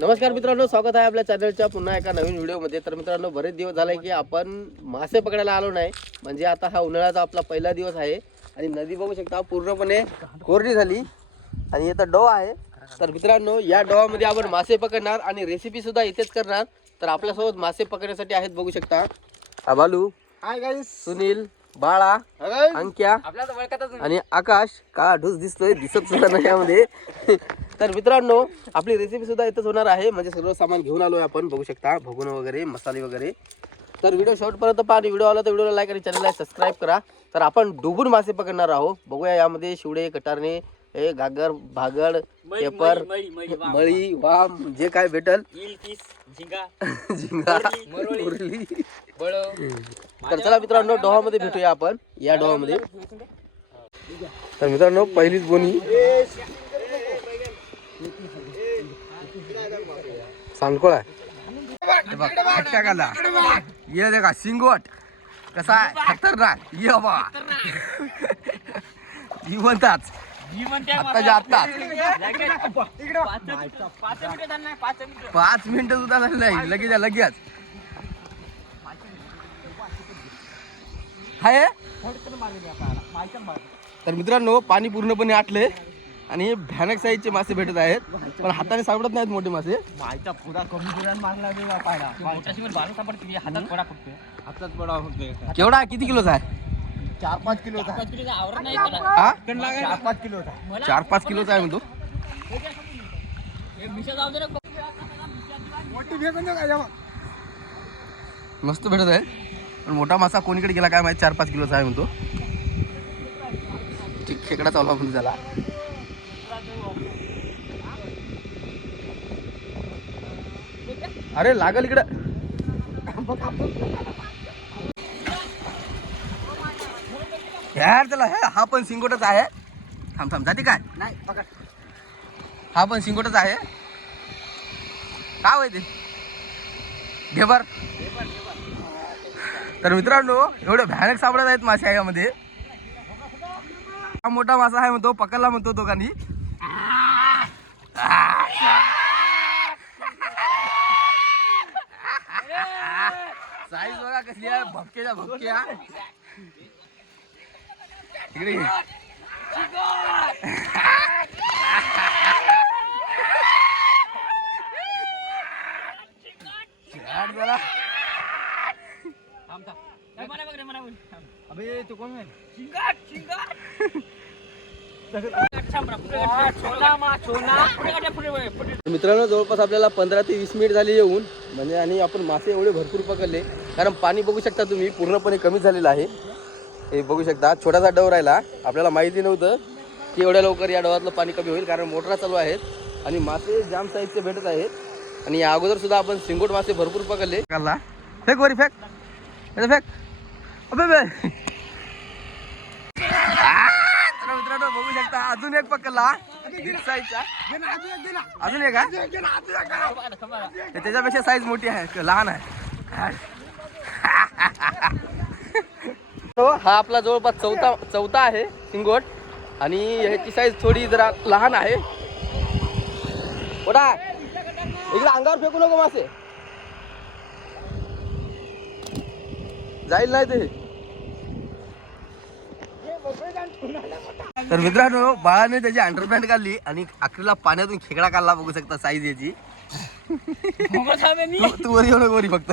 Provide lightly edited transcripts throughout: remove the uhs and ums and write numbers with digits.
नमस्कार मित्रांनो, स्वागत आहे आपल्या चॅनलच्या पुन्हा एका नवीन व्हिडिओमध्ये। तर मित्रांनो, बरेच दिवस झाले की आपण मासे पकडायला आलो नाही। म्हणजे आता हा उन्हाळ्याचा आपला पहिला दिवस आहे आणि नदी बघू शकता पूर्णपणे कोरडी झाली आणि इथं डोह आहे। तर मित्रांनो, या डोहामध्ये आपण मासे पकडणार आणि रेसिपी सुद्धा इथेच करणार। तर आपल्यासोबत मासे पकडण्यासाठी आहेत, बघू शकता अबालू, हाय गाईस, सुनील, बाळा, अंक्या आणि आकाश। काळा ढूस दिसतोय, दिसत सुद्धा नाही यामध्ये। तर मित्रांनो, आपली रेसिपी सुद्धा इथंच होणार आहे। म्हणजे सगळं सामान घेऊन आलोय आपण, बघू शकता भगोन वगैरे, मसाले वगैरे। तर व्हिडिओ शेवटपर्यंत पहा आणि व्हिडिओ आला तर व्हिडिओला लाईक आणि चॅनलला सबस्क्राईब करा। तर आपण डुबून मासे पकडणार आहोत। बघूया यामध्ये शिवडे, कटारणे, हे घागर, भागड, पेपर, मळी, वाम, जे काय भेटल, झिंगा, मुरली। तर चला मित्रांनो, डोहामध्ये भेटूया आपण, या डोहामध्ये। तर मित्रांनो, पहिलीच बोनी सांडकोळ आहे, ये देखा सिंगोट कसा आहे, खतरनाक। ये बा जिवंताच आत्ताच्या आत्ता 5 मिनिटं सुद्धा झाली नाही, लगेच लगेच हाय। तर मित्रांनो, पाणी पूर्णपणे आटले आणि भयानक साईजचे मासे भेटत आहेत, पण हाताने सापडत नाहीत मोठे मासे। केवढा, किती किलोचा आहे? 4-5 किलोचा। 4-5 किलोचा आहे म्हणतो। मस्त भेटत आहे, पण मोठा मासा कोणीकडे गेला काय माहिती। 4-5 किलोचा आहे म्हणतो। खेकडा चालला म्हणून त्याला। अरे लागल इकडं। यार त्याला, हा पण सिंगोटच आहे। थांब थांब, जाते काय नाही पकड। हा पण सिंगोटच आहे, काय होय ते, घेबर। तर मित्रांनो, एवढे भयानक सापडत आहेत मासे यामध्ये। हा मोठा मासा आहे म्हणतो, पकडला म्हणतो तो कानी। साईज बघा कसली आहे, भपकेच्या भपक्या। इकडे अबे तू कोण आहे? मित्रांनो, जवळपास आपल्याला 15 ते 20 मिनिट झाले येऊन, म्हणजे आणि आपण मासे एवढे भरपूर पकडले, कारण पाणी बघू शकता तुम्ही पूर्णपणे कमी झालेलं आहे। हे बघू शकता, छोटासा डव राहिला। आपल्याला माहिती नव्हतं की एवढ्या लवकर या डवातलं पाणी कमी होईल, कारण मोटरा चालू आहेत आणि मासे जाम साईजचे भेटत आहेत। आणि या अगोदर सुद्धा आपण सिंगोट मासे भरपूर पकडले। फेक वरी, फेक फेक। अबे मित्रांनो, बघू शकता अजून एक पकडला, अजून एक आहे, त्याच्यापेक्षा साईज मोठी आहे, लहान आहे। हा आपला जवळपास चौथा आहे सिंगोट, आणि ह्याची साईज थोडी जरा लहान आहे। मोठा इकडे अंगावर फेकू नको मासे, जाईल नाही ते। तर मित्रांनो, बाळाने त्याची अंडरपॅन्ट काढली आणि अखेरला पाण्यातून खेकडा काढला, बघू शकता साईज याची। तू वर येऊ नको वरी फक्त।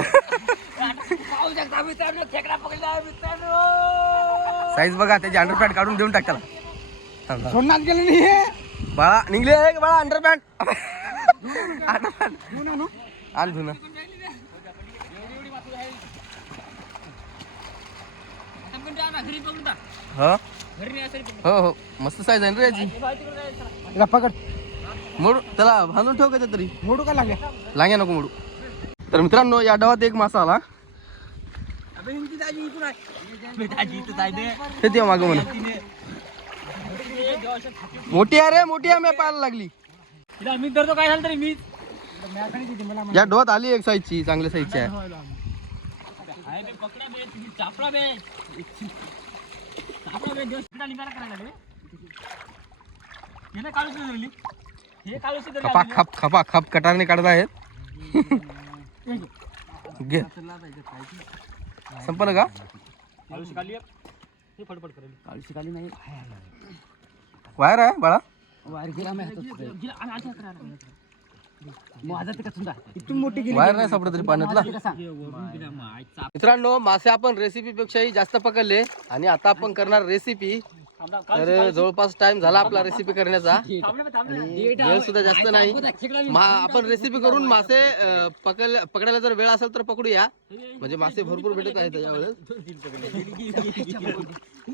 साईज बघा, त्याची अंडरपॅन्ट काढून देऊन टाक त्याला। सोडण्यात गेले नाही बाळा, निघले बाळा अंडरपॅन्ट। आण धुणं। हो हो, मस्त साईज आहे रे याची। पकड, मोडू त्याला, बांधून ठेव का तरी। मोडू का लागल्या? लांग्या नको मोडू। तर मित्रांनो, या डवात एक मासा आला, ते मागं म्हणा। मोठी आहे रे, मोठी आहे, मी पाहायला लागली। मी धरतो, काय झालं तरी मी या डोहात आली एक साईजची, चांगल्या साईजची आहे। हे काळूशी तरी खपा खप खपा खप कटारने काढत आहेत घे संपलं का काळूशी खाली एक. हे फडफड करेल. काळशी खाली नाही वायर आहे बाळा वायर गेला मी हातात. गेला, आणि आधी हात राहिला. मग आता ते कसं इथून मोठी गेली वायर नाही सापडत तरी पाण्यातला कसा हे वरून गेला, मग आईचा. मित्रांनो मासे आपण रेसिपी पेक्षाही जास्त पकडले आणि आता आपण करणार रेसिपी थांब ना, तर जवळपास टाइम झाला आपला रेसिपी करण्याचा थांब ना. आणि वेळ सुद्धा जास्त नाही आपण रेसिपी करून मासे पकडायला जर वेळ असेल तर पकडूया म्हणजे मासे भरपूर भेटत आहेत त्यावेळेस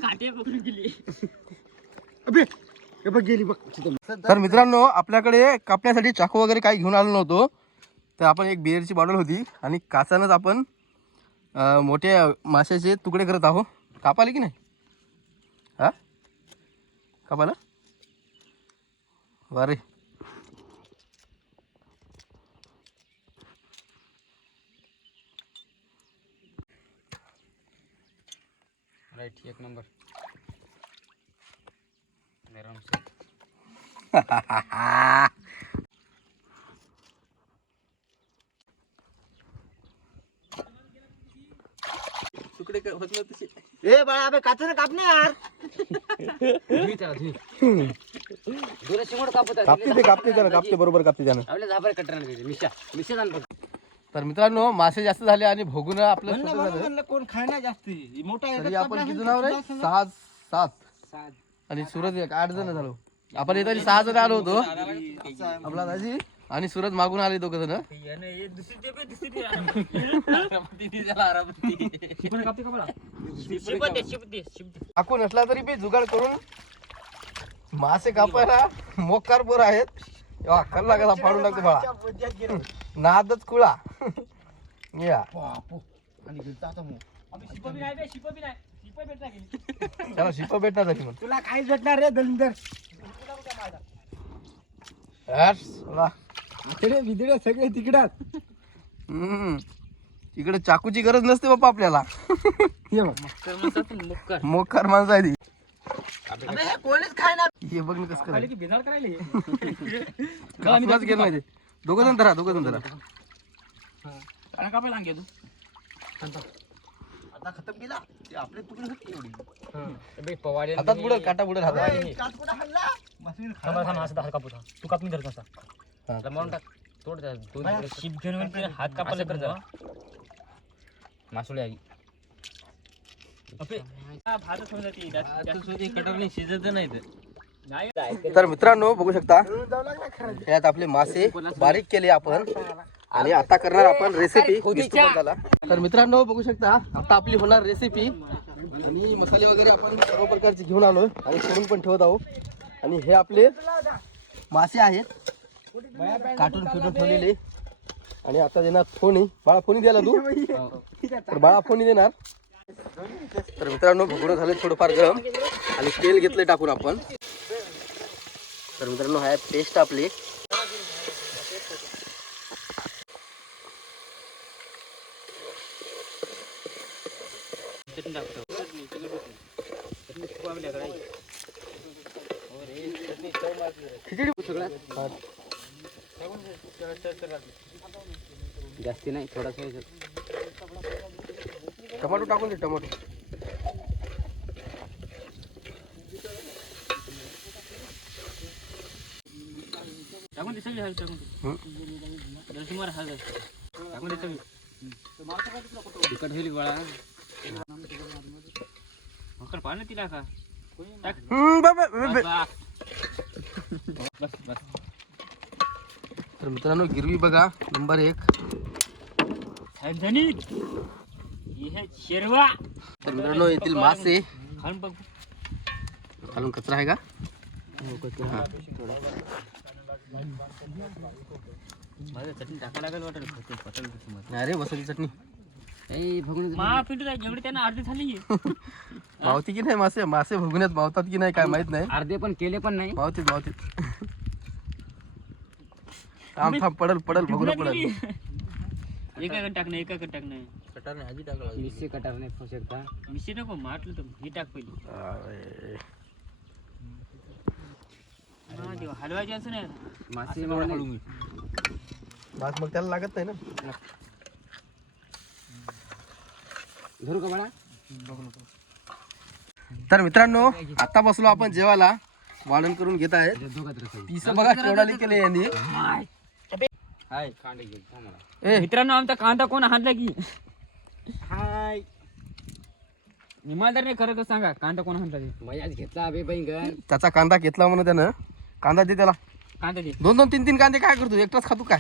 काटे पकडून गेली. हे बघ गेली बघ तर मित्रांनो आपल्याकडे कापण्यासाठी चाकू वगैरे काही घेऊन आलो नव्हतो तर आपण एक बिअरची बॉटल होती आणि काचानंच आपण मोठ्या माशाचे तुकडे करत आहोत कापाले की नाही हा कापाला वारे राईट एक नंबर गरम तुकडे होत नाही तसे ए बाळा अबे काचन कापणे यार दुरे शिमोड कापत कापते त्याला कापते बरोबर कापते त्यानं आपल्या झाबर कटराने मिशा मिशा जाण तर मित्रांनो मासे जास्त झाले आणि भोगून आपलं छोटं झालं. कोण खायना जास्ती मोठा तरी आपण किती नाव रे 6-7 आणि सूरज 8 जण झालो आपण येताना 6 जण आलो होतो आपला दाजी आणि सूरज मागून आले दोघ जण शिपण कापते का मला? शिपण दे, शिपण दे, शिपण दे. काकू नसला तरी बी जुगाड करून मासे कापायला मोकार पोर आहेत कल्ला कसा फाडून टाकतो बाळा नादच कुळा या आम्ही शिपं बी नाही बे, शिपं बी नाही. शिपं भेटला गेली. त्याला शिप भेटणार झाली म्हणून तुला काय भेटणार रे दलिंदर विदळे सगळे तिकडात इकडे चाकूची गरज नसते बाप्पा आपल्याला मुक्कर. मोकार माणसं आहे ती कोणीच खायना हे बघ ना कसं खाली करायचं की बेजार करायले. कापूनच गेलं नाही ते दोघं जण धरा आणि कापायला आणगे तू. आता खतम केला ते आपले तुकडे होते एवढी बे पवाडे. हातात बुडल काटा बुडल हातात काच कुठं हल्ला मशीन थांबा, थांबा, असं हात कापू थांब. तू कापून धर कसा. हा. त्याला मारून टाक. तोड त्या दोन शिप घेऊन वरती हात कापायला कर जरा. मासुळी आई. अबे भात समजा ती त्यात कटरने शिजत नाही ते. नाही. तर मित्रांनो बघू शकता यात आपले मासे बारीक केले आपण आणि आता करणार आपण रेसिपी तर मित्रांनो बघू शकता आता आपली होणार रेसिपी आणि मसाले वगैरे आपण सर्व प्रकारचे घेऊन आलोय आणि सोडून पण ठेवत आहोत आणि हे आपले मासे आहेत काटून फिटून ठेवलेले आणि आता देणार फोनी बाळा फोनी द्यायला तू तर बाळा फोनी देणार तर मित्रांनो भोगडं झाले थोडंफार गरम आणि तेल घेतले टाकून आपण तर मित्रांनो हा पेस्ट आपली खिचडी सगळ्यात जास्ती नाही थोडासा टमाटो टाकून दे टमाटो टाकून दे सगळी हळद टाकून दे. सुमार हळद टाकून दे सगळी. तिकट होईल गोळा भाकर पाहा ना तिला का. टाक. बाबा बस बस. तर मित्रांनो गिरवी बघा नंबर 1 झणझणीत. हे शेरवा. तर मित्रांनो येथील मासे खाऊन बघ. खालून कचरा आहे का हा. माझं चटणी टाका लागेल वाटत. अरे वसुली चटणी मा पिंटू एवढी त्यांना अर्धी झाली. मावती की नाही मासे मासे भुगण्यात मावतात की नाही काय माहित नाही अर्धे पण केले पण नाही मावतीत थांब थांब पडल भुगणं पडल एकाकडे टाकणं एकाकडे टाकणं. कटारने आजी टाकला मिरची कटार नाही खाऊ शकता मिशी नको माटलं तर हे टाक पहिली. हलवायचे असं नाही मासे बस मग त्याला लागत नाही ना. धरू का बाळा? तर मित्रांनो आता बसलो आपण जेवायला. वाढण करून घेत आहे. पीस बघा केवढाली केले यांनी. हाय कांडे घे मला. ए मित्रांनो आमचा कांदा कोण हाणला की हाय निमालदारने खरं सांगा कांदा कोण हाणला ते मयाच घेतला अबे बैंगन. त्याचा कांदा घेतला म्हणून त्यानं. कांदा दे त्याला. कांदा दे 2-2 3-3 कांदे काय करतो एकटाच खातो काय.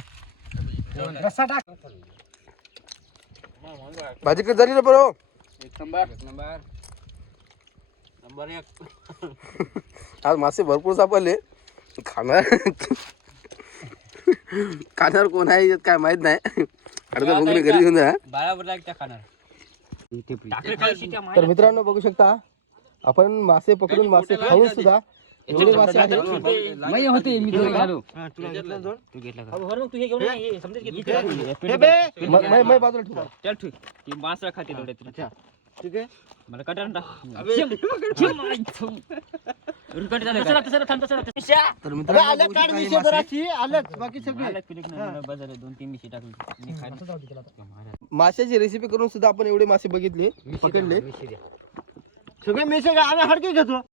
रस्सा टाक. भाजी कधी झाली रे बरो. एक नंबर नंबर 1. आज मासे भरपूर सापडले. खाणार कोण आहे यात काय माहित नाही. अर्धा भोगणे घरी घेऊन जा. बाळावर लागत्या खाणार तर मित्रांनो बघू शकता आपण मासे पकडून मासे खाऊन सुद्धा एवढे मासे आहेत. नाही होते मी तुला घालू तू घेतला का? तू हे घेऊन ये समजेल की मैं बाजूला ठेवू. चल ठीक ही मासळा खाते थोड्या ठीक आहे. मला कटार तर मित्रांनो बघू शकता हे मासे. माशाची रेसिपी करून सुद्धा आपण एवढे मासे बघितले पकडले. सगळे मेसे आम्ही हडके घेतो.